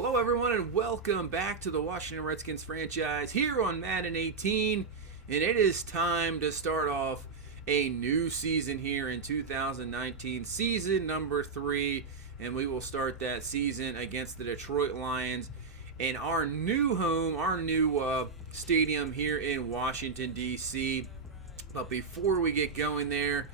Hello, everyone, and welcome back to the Washington Redskins franchise here on Madden 18. And it is time to start off a new season here in 2019, season number 3. And we will start that season against the Detroit Lions in our new home, our new stadium here in Washington, D.C. But before we get going there,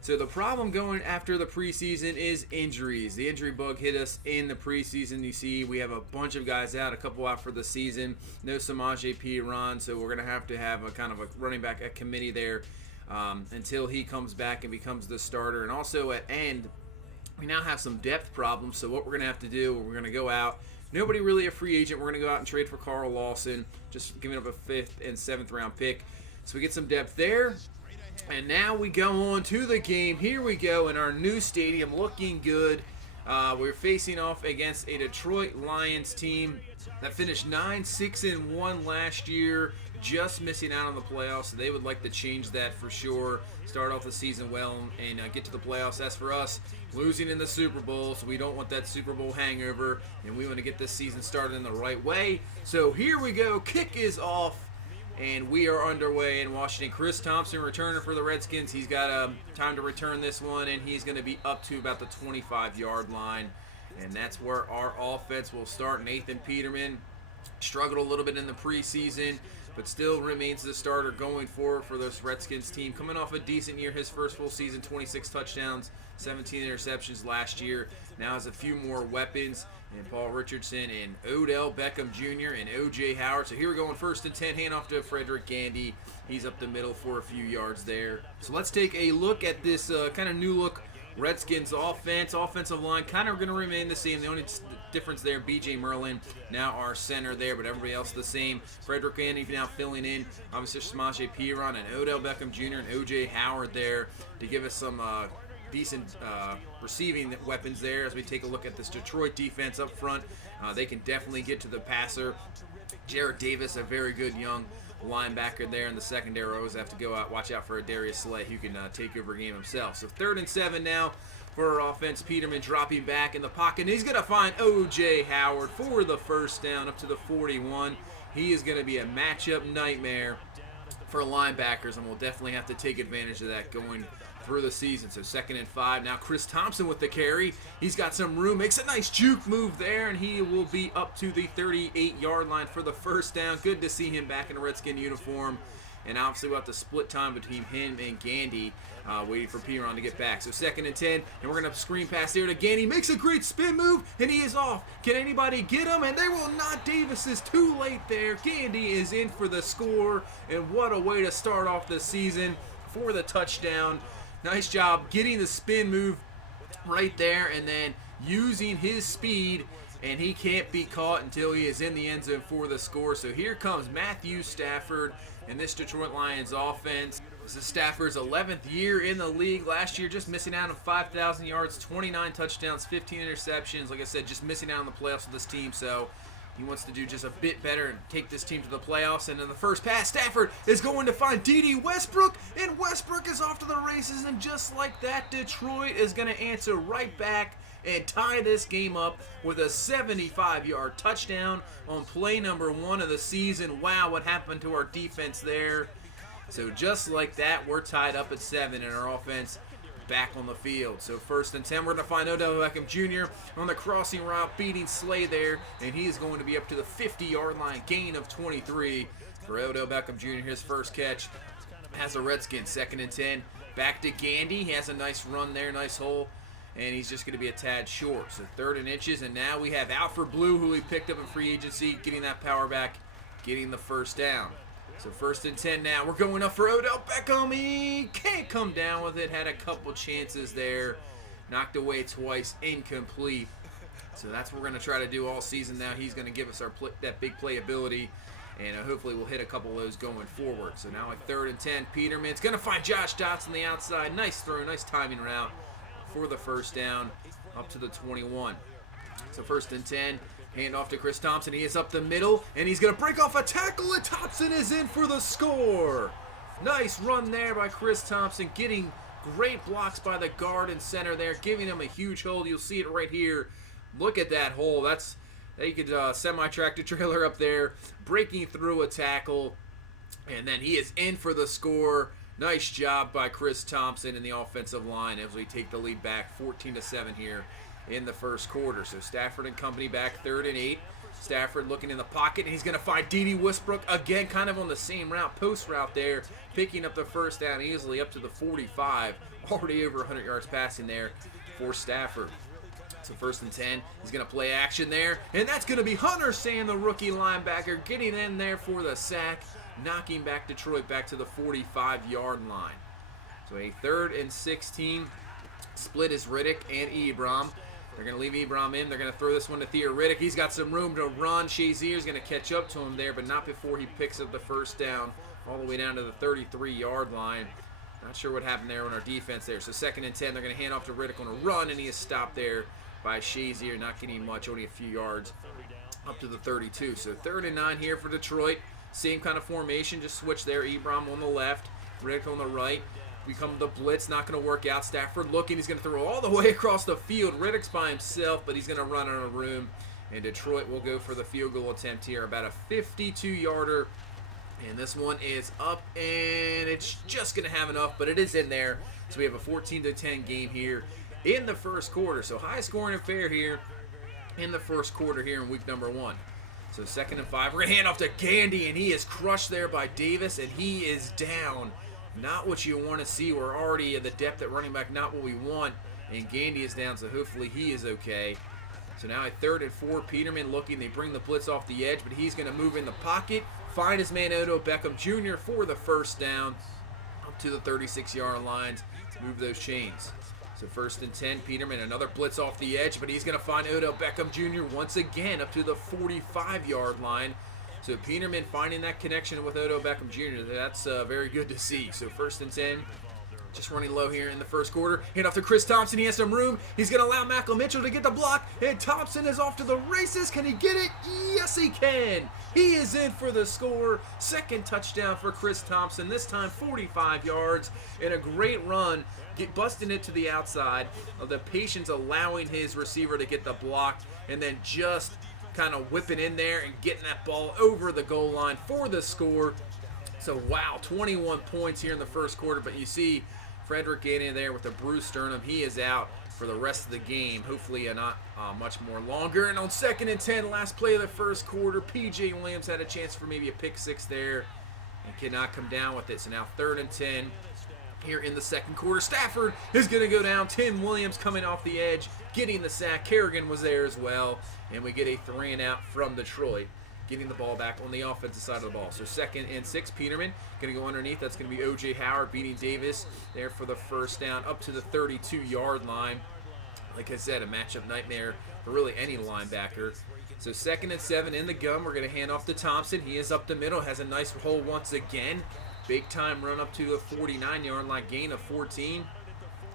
so the problem going after the preseason is injuries. The injury bug hit us in the preseason. You see, we have a bunch of guys out, a couple out for the season. No Samaje Perine, so we're going to have a kind of a running back a committee there until he comes back and becomes the starter. And also at end, we now have some depth problems. So what we're going to have to do, we're going to go out. Nobody really a free agent. We're going to go out and trade for Carl Lawson, just giving up a 5th and 7th round pick. So we get some depth there. And now we go on to the game. Here we go in our new stadium, looking good. We're facing off against a Detroit Lions team that finished 9-6-1 last year, just missing out on the playoffs. So they would like to change that for sure. Start off the season well and get to the playoffs. As for us, losing in the Super Bowl, so we don't want that Super Bowl hangover, and we want to get this season started in the right way. So here we go. Kick is off. And we are underway in Washington. Chris Thompson returning for the Redskins. He's got time to return this one, and he's going to be up to about the 25-yard line. And that's where our offense will start. Nathan Peterman struggled a little bit in the preseason, but still remains the starter going forward for this Redskins team. Coming off a decent year, his first full season, 26 touchdowns, 17 interceptions last year. Now has a few more weapons. And Paul Richardson and Odell Beckham Jr. and O.J. Howard. So here we're going 1st and 10, handoff to Frederick Gandy. He's up the middle for a few yards there. So let's take a look at this kind of new look Redskins offense. Offensive line kind of going to remain the same. The only difference there, B.J. Merlin, now our center there, but everybody else the same. Frederick Gandy now filling in. Obviously, Samaje Perine and Odell Beckham Jr. and O.J. Howard there to give us some decent receiving weapons there as we take a look at this Detroit defense up front. They can definitely get to the passer. Jarrett Davis, a very good young linebacker there in the secondary. Always have to go out, watch out for a Darius Slay who can take over a game himself. So 3rd and 7 now for our offense. Peterman dropping back in the pocket. And he's going to find O.J. Howard for the first down up to the 41. He is going to be a matchup nightmare for linebackers, and we'll definitely have to take advantage of that going through the season. So 2nd and 5. Now Chris Thompson with the carry. He's got some room. Makes a nice juke move there, and he will be up to the 38-yard line for the first down. Good to see him back in a Redskin uniform. And obviously we'll have to split time between him and Gandy, waiting for Perine to get back. So 2nd and 10, and we're going to screen pass there to Gandy. Makes a great spin move, and he is off. Can anybody get him? And they will not. Davis is too late there. Gandy is in for the score, and what a way to start off the season for the touchdown. Nice job getting the spin move right there and then using his speed, and he can't be caught until he is in the end zone for the score. So here comes Matthew Stafford and this Detroit Lions offense. This is Stafford's 11th year in the league. Last year just missing out on 5,000 yards, 29 touchdowns, 15 interceptions. Like I said, just missing out on the playoffs with this team. So he wants to do just a bit better and take this team to the playoffs. And in the first pass, Stafford is going to find D.D. Westbrook, and Westbrook is off to the races. And just like that, Detroit is going to answer right back and tie this game up with a 75-yard touchdown on play number 1 of the season. Wow, what happened to our defense there? So just like that, we're tied up at 7 in our offense back on the field. So 1st and 10, we're going to find Odell Beckham Jr. on the crossing route, beating Slay there, and he is going to be up to the 50-yard line, gain of 23 for Odell Beckham Jr. His first catch has a Redskins. 2nd and 10, back to Gandy. He has a nice run there, nice hole, and he's just going to be a tad short. So 3rd and inches, and now we have Alfred Blue, who we picked up in free agency, getting that power back, getting the first down. So 1st and 10 now. We're going up for Odell Beckham. He can't come down with it. Had a couple chances there. Knocked away twice. Incomplete. So that's what we're going to try to do all season now. He's going to give us that big playability. And hopefully we'll hit a couple of those going forward. So now at 3rd and 10, Peterman's going to find Josh Dots on the outside. Nice throw. Nice timing route for the first down up to the 21. So 1st and 10. Hand off to Chris Thompson. He is up the middle, and he's going to break off a tackle, and Thompson is in for the score. Nice run there by Chris Thompson, getting great blocks by the guard and center there, giving him a huge hold. You'll see it right here. Look at that hole. That's They could semi-tractor trailer up there, breaking through a tackle, and then he is in for the score. Nice job by Chris Thompson and the offensive line as we take the lead back 14-7 here in the first quarter. So Stafford and company back 3rd and 8. Stafford looking in the pocket, and he's going to find Dede Westbrook again, kind of on the same route, post route there, picking up the first down easily up to the 45. Already over 100 yards passing there for Stafford. So 1st and 10, he's going to play action there, and that's going to be Hunter Sand, the rookie linebacker, getting in there for the sack, knocking back Detroit back to the 45-yard line. So a 3rd and 16, split is Riddick and Ebram. They're going to leave Ebram in. They're going to throw this one to Theo Riddick. He's got some room to run. Shazier's going to catch up to him there, but not before he picks up the first down all the way down to the 33-yard line. Not sure what happened there on our defense there. So 2nd and 10, they're going to hand off to Riddick on a run, and he is stopped there by Shazier, not getting much, only a few yards up to the 32. So 3rd and 9 here for Detroit. Same kind of formation, just switch there. Ebram on the left, Riddick on the right. We come to blitz, not going to work out. Stafford looking, he's going to throw all the way across the field. Riddick's by himself, but he's going to run out of room. And Detroit will go for the field goal attempt here, about a 52-yarder. And this one is up, and it's just going to have enough, but it is in there. So we have a 14-10 game here in the first quarter. So high scoring affair here in the first quarter here in week number 1. So 2nd and 5, we're going to hand off to Gandy, and he is crushed there by Davis, and he is down. Not what you want to see. We're already at the depth at running back, not what we want. And Gandy is down, so hopefully he is okay. So now at 3rd and 4, Peterman looking. They bring the blitz off the edge, but he's going to move in the pocket, find his man Odo Beckham Jr. for the first down up to the 36-yard lines. Move those chains. So 1st and 10, Peterman, another blitz off the edge, but he's going to find Odo Beckham Jr. once again up to the 45-yard line. So Peterman finding that connection with Odo Beckham Jr., that's very good to see. So 1st and 10, just running low here in the first quarter. Hand off to Chris Thompson. He has some room. He's going to allow Malcolm Mitchell to get the block. And Thompson is off to the races. Can he get it? Yes, he can. He is in for the score. 2nd touchdown for Chris Thompson. This time 45 yards and a great run. Busting it to the outside. The patience allowing his receiver to get the block. And then just kind of whipping in there and getting that ball over the goal line for the score. So, wow, 21 points here in the first quarter. But you see Frederick getting there with a bruised sternum. He is out for the rest of the game. Hopefully not much more longer. And on 2nd and 10, last play of the first quarter, P.J. Williams had a chance for maybe a pick 6 there and cannot come down with it. So now 3rd and 10 here in the second quarter. Stafford is going to go down. Tim Williams coming off the edge, getting the sack. Kerrigan was there as well. And we get a 3 and out from Detroit, getting the ball back on the offensive side of the ball. So 2nd and 6, Peterman going to go underneath. That's going to be O.J. Howard beating Davis there for the first down up to the 32-yard line. Like I said, a matchup nightmare for really any linebacker. So 2nd and 7 in the gun. We're going to hand off to Thompson. He is up the middle, has a nice hole once again. Big time run up to a 49-yard line, gain of 14.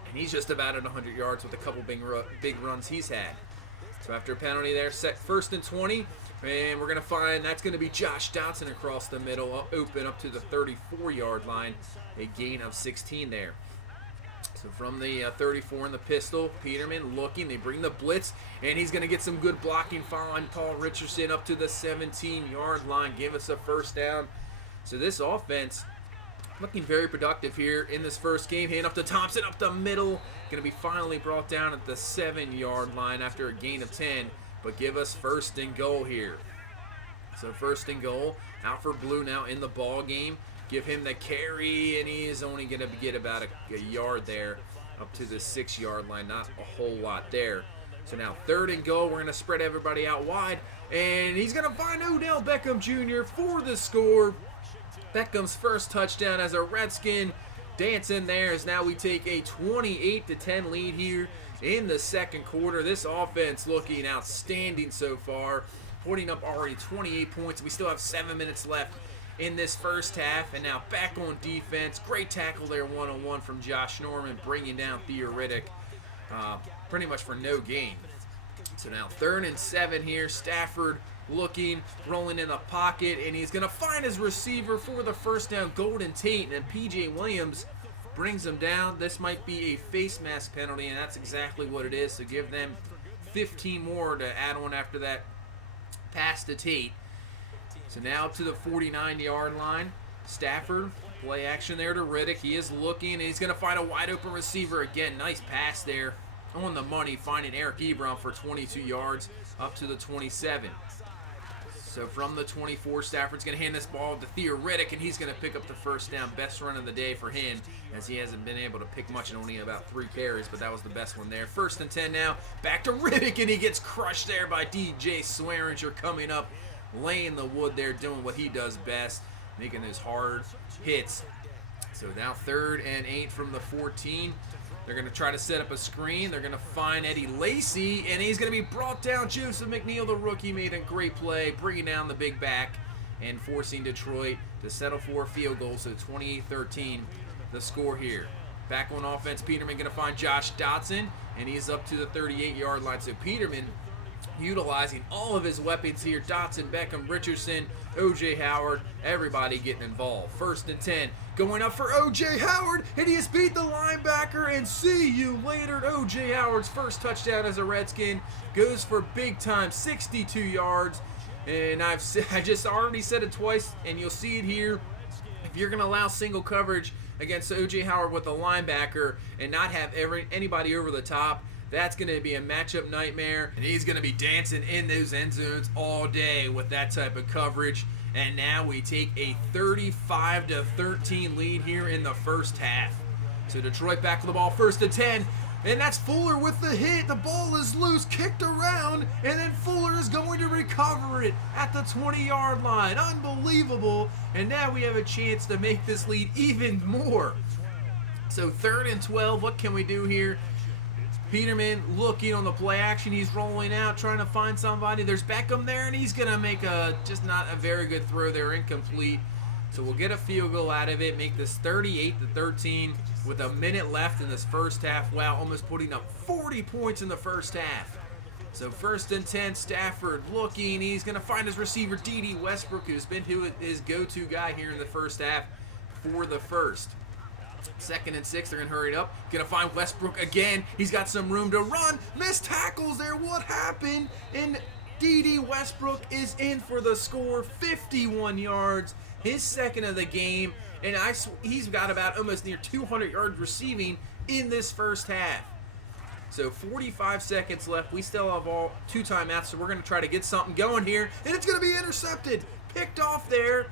And he's just about at 100 yards with a couple big runs he's had. So after a penalty there, set 1st and 20. And we're going to find that's going to be Josh Dotson across the middle, open up to the 34-yard line. A gain of 16 there. So from the 34 in the pistol, Peterman looking. They bring the blitz, and he's going to get some good blocking following Paul Richardson up to the 17-yard line. Give us a first down. So this offense looking very productive here in this first game. Hand up to Thompson up the middle. Going to be finally brought down at the 7-yard line after a gain of 10. But give us 1st and goal here. So 1st and goal. Alfred Blue now in the ball game. Give him the carry, and he is only going to get about a yard there up to the 6-yard line. Not a whole lot there. So now 3rd and goal. We're going to spread everybody out wide. And he's going to find Odell Beckham Jr. for the score. Beckham's first touchdown as a Redskin. Dancing there as now we take a 28-10 lead here in the second quarter. This offense looking outstanding so far, putting up already 28 points. We still have 7 minutes left in this first half, and now back on defense. Great tackle there, one-on-one from Josh Norman, bringing down Theo Riddick pretty much for no gain. So now 3rd and 7 here. Stafford looking, rolling in the pocket, and he's going to find his receiver for the first down, Golden Tate, and then P.J. Williams brings him down. This might be a face mask penalty, and that's exactly what it is. So give them 15 more to add on after that Pass to Tate. So now up to the 49-yard line. Stafford, play action there to Riddick. He is looking, and he's going to find a wide open receiver again. Nice pass there on the money, finding Eric Ebron for 22 yards up to the 27. So from the 24, Stafford's going to hand this ball to Theo Riddick, and he's going to pick up the first down. Best run of the day for him, as he hasn't been able to pick much and only about 3 carries, but that was the best one there. 1st and 10 now. Back to Riddick, and he gets crushed there by DJ Swearinger coming up, laying the wood there, doing what he does best, making those hard hits. So now 3rd and 8 from the 14. They're going to try to set up a screen. They're going to find Eddie Lacy, and he's going to be brought down. Joseph McNeil, the rookie, made a great play, bringing down the big back and forcing Detroit to settle for a field goal. So 28-13, the score here. Back on offense, Peterman going to find Josh Dotson, and he's up to the 38-yard line. So Peterman utilizing all of his weapons here. Dotson, Beckham, Richardson, O.J. Howard, everybody getting involved. 1st and 10, going up for O.J. Howard, and he has beat the linebacker, and see you later. O.J. Howard's first touchdown as a Redskin goes for big time, 62 yards, and I just already said it twice, and you'll see it here. If you're going to allow single coverage against O.J. Howard with a linebacker and not have anybody over the top, that's going to be a matchup nightmare, and he's going to be dancing in those end zones all day with that type of coverage. And now we take a 35-13 lead here in the first half. So Detroit back to the ball, 1st and 10, and that's Fuller with the hit. The ball is loose, kicked around, and then Fuller is going to recover it at the 20-yard line. Unbelievable. And now we have a chance to make this lead even more. So 3rd and 12, what can we do here? Peterman looking on the play action. He's rolling out, trying to find somebody. There's Beckham there, and he's going to make just not a very good throw there, incomplete. So we'll get a field goal out of it, make this 38-13 with a minute left in this first half. Wow, almost putting up 40 points in the first half. So 1st and 10, Stafford looking. He's going to find his receiver, D.D. Westbrook, who's been his go-to guy here in the first half for the first. 2nd and 6, they're going to hurry it up. Going to find Westbrook again. He's got some room to run. Missed tackles there. What happened? And D.D. Westbrook is in for the score. 51 yards. His 2nd of the game. And he's got about almost near 200 yards receiving in this first half. So 45 seconds left. We still have all 2 timeouts, so we're going to try to get something going here. And it's going to be intercepted. Picked off there.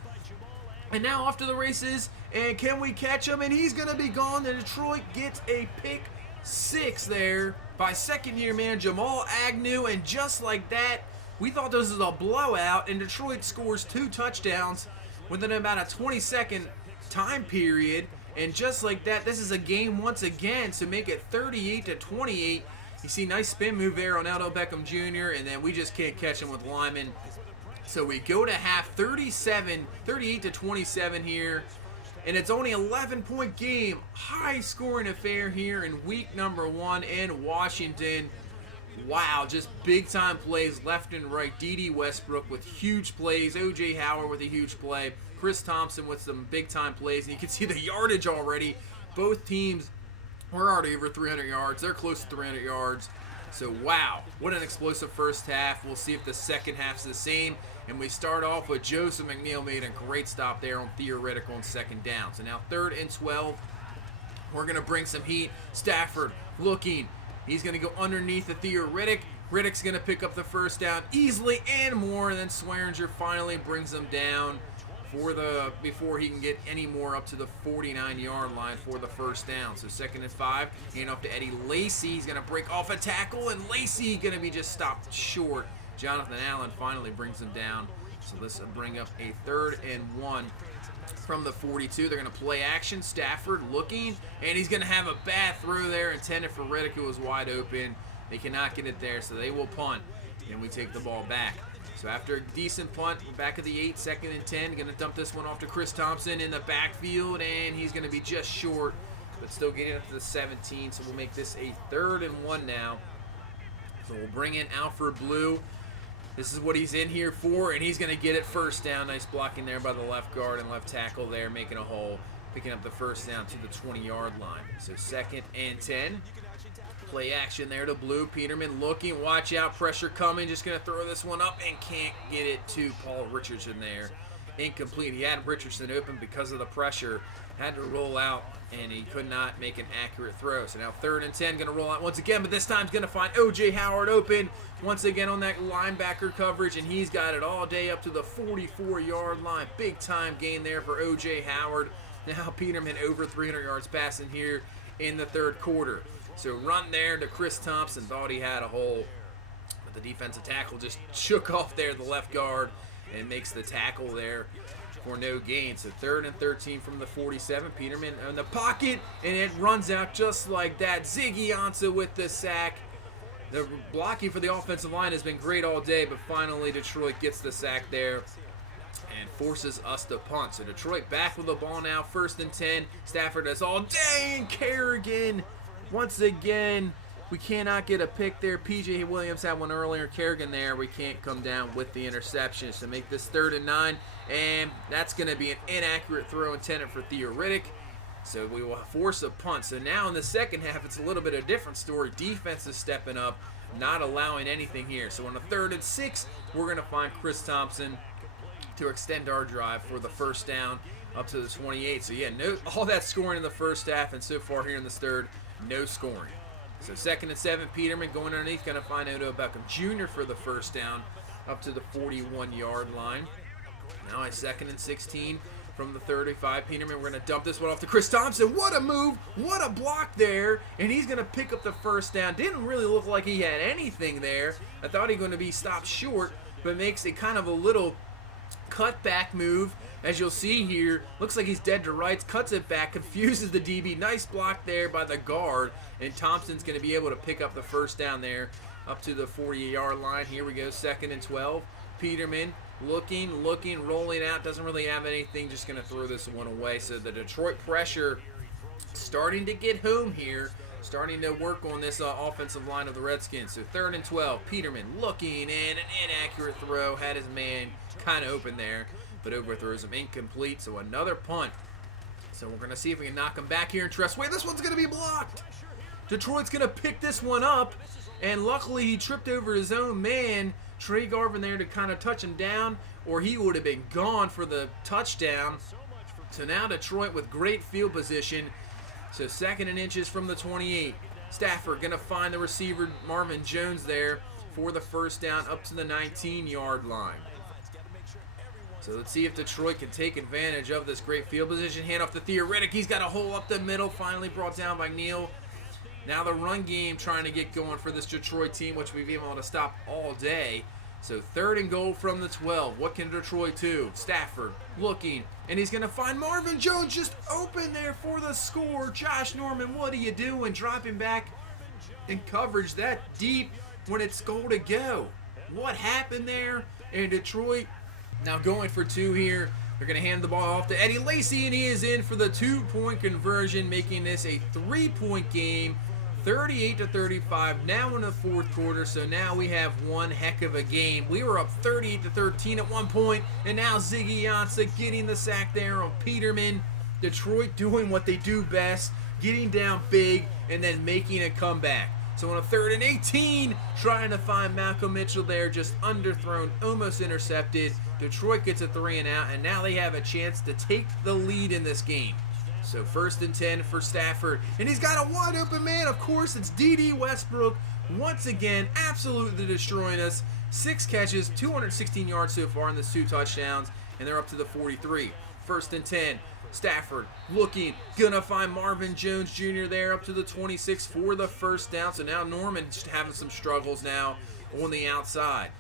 And now off to the races, and can we catch him? And he's going to be gone, and Detroit gets a pick 6 there by 2nd-year man Jamal Agnew, and just like that, we thought this was a blowout, and Detroit scores 2 touchdowns within about a 20-second time period, and just like that, this is a game once again, so make it 38-28. You see, nice spin move there on Odell Beckham Jr., and then we just can't catch him with Lyman. So we go to half 38-27 here, and it's only an 11-point game. High-scoring affair here in week number 1 in Washington. Wow, just big-time plays left and right. D.D. Westbrook with huge plays. O.J. Howard with a huge play. Chris Thompson with some big-time plays, and you can see the yardage already. Both teams were already over 300 yards. They're close to 300 yards. So, wow, what an explosive first half. We'll see if the second half's the same. And we start off with Joseph McNeil made a great stop there on theoretical on 2nd down. So now 3rd and 12. We're going to bring some heat. Stafford looking. He's going to go underneath the Theo Riddick. Riddick's going to pick up the first down easily and more. And then Swearinger finally brings him down before he can get any more up to the 49-yard line for the first down. So 2nd and 5. Hand off to Eddie Lacy. He's going to break off a tackle. And Lacy going to be just stopped short. Jonathan Allen finally brings him down. So this will bring up a 3rd and 1 from the 42. They're going to play action. Stafford looking, and he's going to have a bad throw there intended for Riddick, who was wide open. They cannot get it there, so they will punt, and we take the ball back. So after a decent punt, we're back at the 8, 2nd and 10. Going to dump this one off to Chris Thompson in the backfield, and he's going to be just short, but still getting up to the 17. So we'll make this a 3rd and 1 now. So we'll bring in Alfred Blue. This is what he's in here for, and he's going to get it first down. Nice blocking there by the left guard and left tackle there, making a hole, picking up the first down to the 20-yard line. So 2nd and 10 Play action there to Blue. Peterman looking, watch out, pressure coming, just going to throw this one up and can't get it to Paul Richardson there. Incomplete. He had Richardson open because of the pressure, had to roll out, and he could not make an accurate throw. So now 3rd and 10, going to roll out once again, but this time he's going to find O.J. Howard open once again on that linebacker coverage, and he's got it all day up to the 44-yard line. Big time gain there for O.J. Howard. Now Peterman over 300 yards passing here in the 3rd quarter. So run there to Chris Thompson, thought he had a hole, but the defensive tackle just shook off there the left guard and makes the tackle there for no gain. So 3rd and 13 from the 47. Peterman in the pocket, and it runs out just like that. Ziggy Ansah with the sack. The blocking for the offensive line has been great all day, but finally Detroit gets the sack there and forces us to punt. So Detroit back with the ball now, 1st and 10. Stafford has all day, and Kerrigan once again, we cannot get a pick there. P.J. Williams had one earlier. Kerrigan there, we can't come down with the interception. So make this 3rd and 9, and that's going to be an inaccurate throw intended for Theo Riddick. So we will force a punt. So now in the second half, it's a little bit of a different story. Defense is stepping up, not allowing anything here. So on a 3rd and 6, we're going to find Chris Thompson to extend our drive for the 1st down up to the 28. So yeah, all that scoring in the first half, and so far here in this 3rd, no scoring. So 2nd and 7, Peterman going underneath, going to find Odell Beckham Jr. for the 1st down up to the 41-yard line. Now a 2nd and 16 from the 35. Peterman, we're going to dump this one off to Chris Thompson. What a move, what a block there, and he's going to pick up the 1st down. Didn't really look like he had anything there. I thought he was going to be stopped short, but makes it kind of a little cutback move. As you'll see here, looks like he's dead to rights, cuts it back, confuses the DB. Nice block there by the guard, and Thompson's going to be able to pick up the 1st down there up to the 40-yard line. Here we go, 2nd and 12. Peterman looking, rolling out, doesn't really have anything, just going to throw this one away. So the Detroit pressure starting to get home here, starting to work on this offensive line of the Redskins. So 3rd and 12, Peterman looking, and an inaccurate throw, had his man kind of open there, but overthrows him, incomplete. So another punt. So we're going to see if we can knock him back here and trust. Wait, this one's going to be blocked. Detroit's going to pick this one up, and luckily he tripped over his own man, Trey Garvin, there to kind of touch him down, or he would have been gone for the touchdown. So now Detroit with great field position. So 2nd and inches from the 28. Stafford going to find the receiver Marvin Jones there for the 1st down up to the 19-yard line. So let's see if Detroit can take advantage of this great field position. Hand off to Theo Riddick. He's got a hole up the middle, finally brought down by Neal. Now the run game trying to get going for this Detroit team, which we've been able to stop all day. So 3rd and goal from the 12. What can Detroit do? Stafford looking, and he's going to find Marvin Jones just open there for the score. Josh Norman, what are you doing? Dropping back in coverage that deep when it's goal to go. What happened there? And Detroit now going for 2 here. They're going to hand the ball off to Eddie Lacy, and he is in for the 2-point conversion, making this a 3-point game, 38-35, now in the 4th quarter. So now we have one heck of a game. We were up 38-13 at one point, and now Ziggy Ansah getting the sack there on Peterman. Detroit doing what they do best, getting down big, and then making a comeback. So on a 3rd and 18, trying to find Malcolm Mitchell there, just underthrown, almost intercepted. Detroit gets a 3 and out, and now they have a chance to take the lead in this game. So 1st and 10 for Stafford, and he's got a wide open man. Of course, it's D.D. Westbrook once again, absolutely destroying us. 6 catches, 216 yards so far in the 2 touchdowns, and they're up to the 43. 1st and 10. Stafford looking, gonna find Marvin Jones Jr. there up to the 26 for the 1st down. So now Norman's having some struggles now on the outside.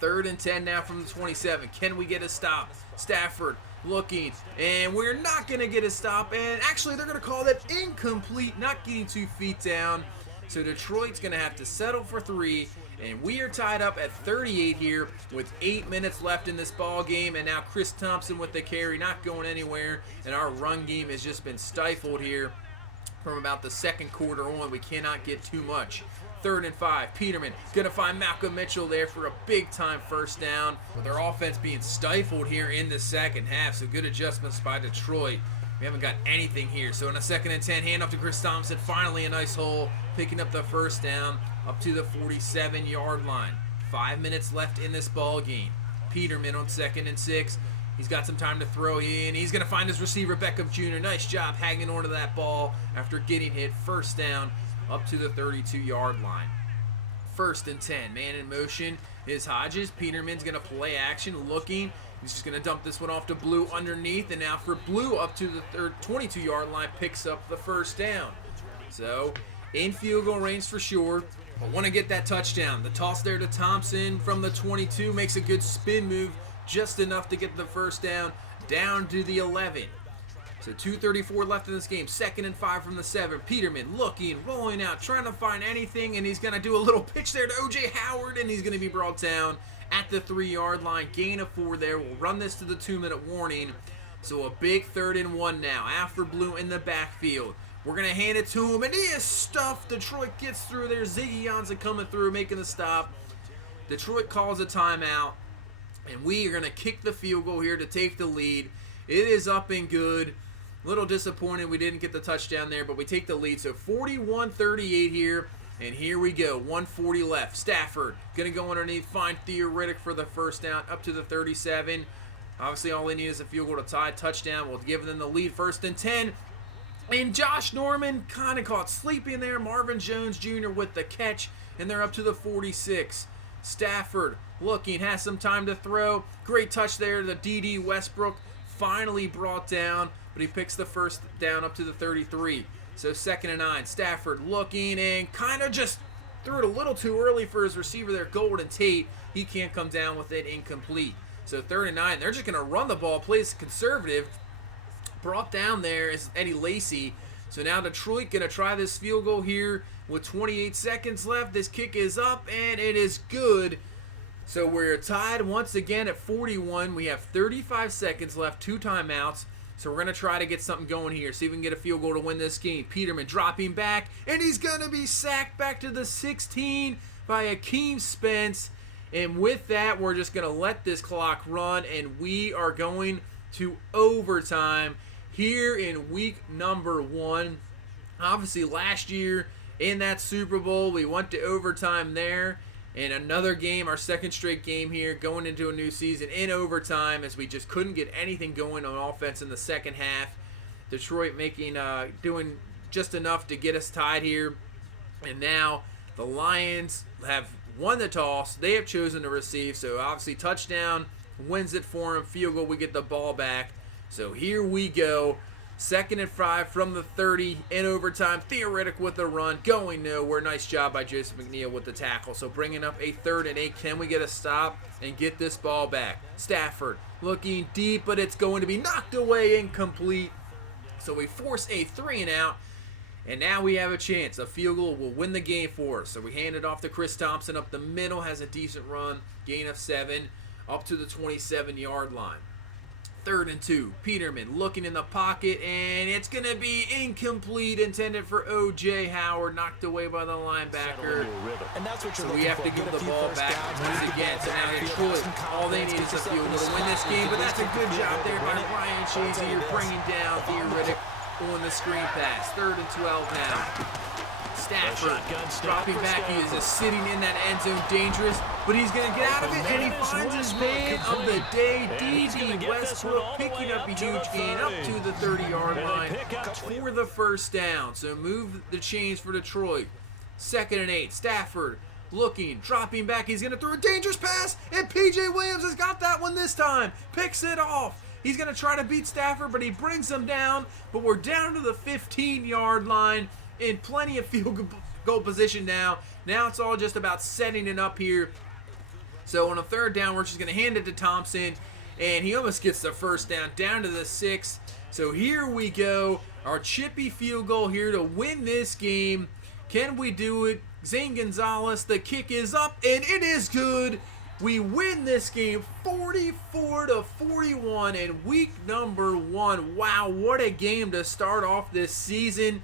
3rd and 10 now from the 27. Can we get a stop? Stafford looking, and we're not gonna get a stop, and actually they're gonna call that incomplete, not getting 2 feet down. So Detroit's gonna have to settle for 3. And we are tied up at 38 here with 8 minutes left in this ball game. And now Chris Thompson with the carry, not going anywhere. And our run game has just been stifled here from about the 2nd quarter on. We cannot get too much. 3rd and 5. Peterman going to find Malcolm Mitchell there for a big-time 1st down. With their offense being stifled here in the 2nd half. So good adjustments by Detroit. We haven't got anything here. So in a 2nd and 10, handoff to Chris Thompson. Finally a nice hole, picking up the first down up to the 47-yard line. 5 minutes left in this ball game. Peterman on 2nd and 6. He's got some time to throw in. He's going to find his receiver, Beckham Jr. Nice job hanging onto that ball after getting hit. First down up to the 32-yard line. 1st and 10. Man in motion is Hodges. Peterman's going to play action, looking. He's just going to dump this one off to Blue underneath. And now for Blue up to the 22-yard line, picks up the first down. So in field goal range for sure. But want to get that touchdown. The toss there to Thompson from the 22 makes a good spin move. Just enough to get the first down to the 11. So 2:34 left in this game. 2nd and 5 from the 7. Peterman looking, rolling out, trying to find anything, and he's going to do a little pitch there to O.J. Howard, and he's going to be brought down at the 3-yard line. Gain of 4 there. We'll run this to the 2-minute warning. So a big 3rd and 1 now. After Blue in the backfield. We're going to hand it to him, and he is stuffed. Detroit gets through there. Ziggy Ansah coming through, making the stop. Detroit calls a timeout. And we are going to kick the field goal here to take the lead. It is up and good. A little disappointed we didn't get the touchdown there, but we take the lead. So 41-38 here. And here we go. 1:40 left. Stafford going to go underneath. Find Theoretic for the first down up to the 37. Obviously, all they need is a field goal to tie. Touchdown. We'll give them the lead. 1st and 10. And Josh Norman kind of caught sleeping there. Marvin Jones Jr. with the catch. And they're up to the 46. Stafford looking, has some time to throw. Great touch there to D.D. Westbrook. Finally brought down, but he picks the first down up to the 33. So 2nd and 9. Stafford looking and kind of just threw it a little too early for his receiver there, Golden Tate. He can't come down with it, incomplete. So 3rd and 9. They're just going to run the ball, plays conservative. Brought down there is Eddie Lacy. So now Detroit going to try this field goal here with 28 seconds left. This kick is up, and it is good. So we're tied once again at 41. We have 35 seconds left, 2 timeouts. So we're going to try to get something going here, see if we can get a field goal to win this game. Peterman dropping back, and he's going to be sacked back to the 16 by Akeem Spence. And with that, we're just going to let this clock run, and we are going to overtime here in week number 1. Obviously, last year in that Super Bowl, we went to overtime there. And another game, our 2nd straight game here, going into a new season in overtime, as we just couldn't get anything going on offense in the second half. Detroit doing just enough to get us tied here. And now the Lions have won the toss. They have chosen to receive. So obviously touchdown wins it for them. Field goal, we get the ball back. So here we go. 2nd and 5 from the 30 in overtime. Theoretic with the run, going nowhere. Nice job by Joseph McNeil with the tackle. So bringing up a 3rd and 8. Can we get a stop and get this ball back? Stafford looking deep, but it's going to be knocked away, incomplete. So we force a 3 and out. And now we have a chance. A field goal will win the game for us. So we hand it off to Chris Thompson up the middle. Has a decent run. Gain of 7 up to the 27-yard line. 3rd and 2. Peterman looking in the pocket, and it's going to be incomplete, intended for O.J. Howard, knocked away by the linebacker. So we have to give the ball back once again. So now Detroit, all they need is a field goal to win this game, but that's a good job there by Ryan Shazier, bringing down Theoretic on the screen pass. 3rd and 12 now. Stafford dropping back. He is just sitting in that end zone, dangerous, but he's going to get out of it, and he finds his man of the day, D.D. Westbrook, picking up a huge gain up to the 30-yard line for the first down. So move the chains for Detroit. 2nd and 8. Stafford looking, dropping back. He's going to throw a dangerous pass, and P.J. Williams has got that one this time. Picks it off. He's going to try to beat Stafford, but he brings him down. But we're down to the 15-yard line in plenty of field goal position now. Now it's all just about setting it up here. So on a 3rd down, we're just going to hand it to Thompson, and he almost gets the first down to the 6. So here we go. Our chippy field goal here to win this game. Can we do it? Zane Gonzalez, the kick is up, and it is good. We win this game 44-41 in week number 1. Wow, what a game to start off this season.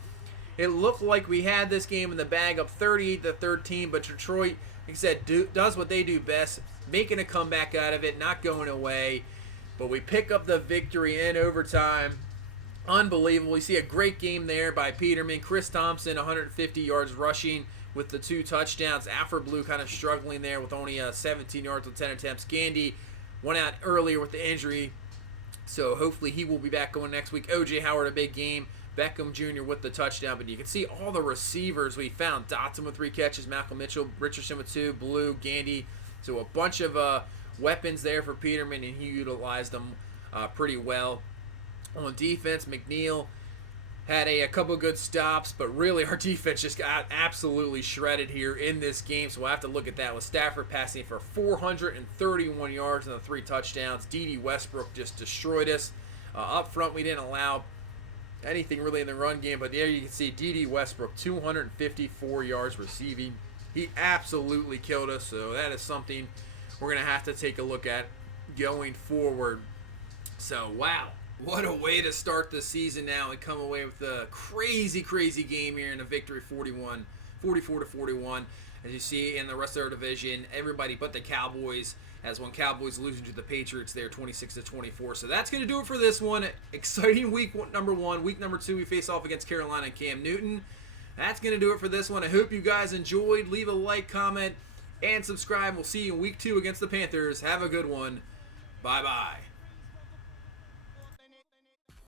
It looked like we had this game in the bag up 38-13, but Detroit, like I said, does what they do best, making a comeback out of it, not going away. But we pick up the victory in overtime. Unbelievable. You see a great game there by Peterman. Chris Thompson, 150 yards rushing with the 2 touchdowns. Alfred Blue kind of struggling there with only 17 yards with 10 attempts. Gandy went out earlier with the injury, so hopefully he will be back going next week. O.J. Howard, a big game. Beckham Jr. with the touchdown. But you can see all the receivers we found. Dotson with 3 catches. Malcolm Mitchell, Richardson with 2. Blue, Gandy. So a bunch of weapons there for Peterman, and he utilized them pretty well. On defense, McNeil had a couple good stops, but really our defense just got absolutely shredded here in this game, so we'll have to look at that with Stafford passing for 431 yards and the 3 touchdowns. D.D. Westbrook just destroyed us. Up front, we didn't allow anything really in the run game, but there you can see D.D. Westbrook, 254 yards receiving. He absolutely killed us, so that is something we're going to have to take a look at going forward. So, wow. What a way to start the season now and come away with a crazy, crazy game here in a victory 44-41. As you see in the rest of our division, everybody but the Cowboys has won. Cowboys losing to the Patriots there 26-24. So that's going to do it for this one. Exciting week number 1. Week number 2, we face off against Carolina and Cam Newton. That's going to do it for this one. I hope you guys enjoyed. Leave a like, comment, and subscribe. We'll see you in week 2 against the Panthers. Have a good one. Bye-bye.